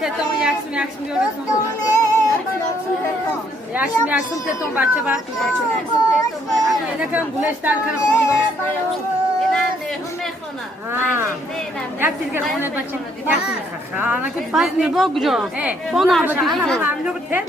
تتون یکسم جورتون یکسم تتون بچه با اینه که گلستان کنه خونده یک تیرگه خونه بچه یک تیرگه خانه که Bas ne bak jo. Bana bak ana jo. همینو بده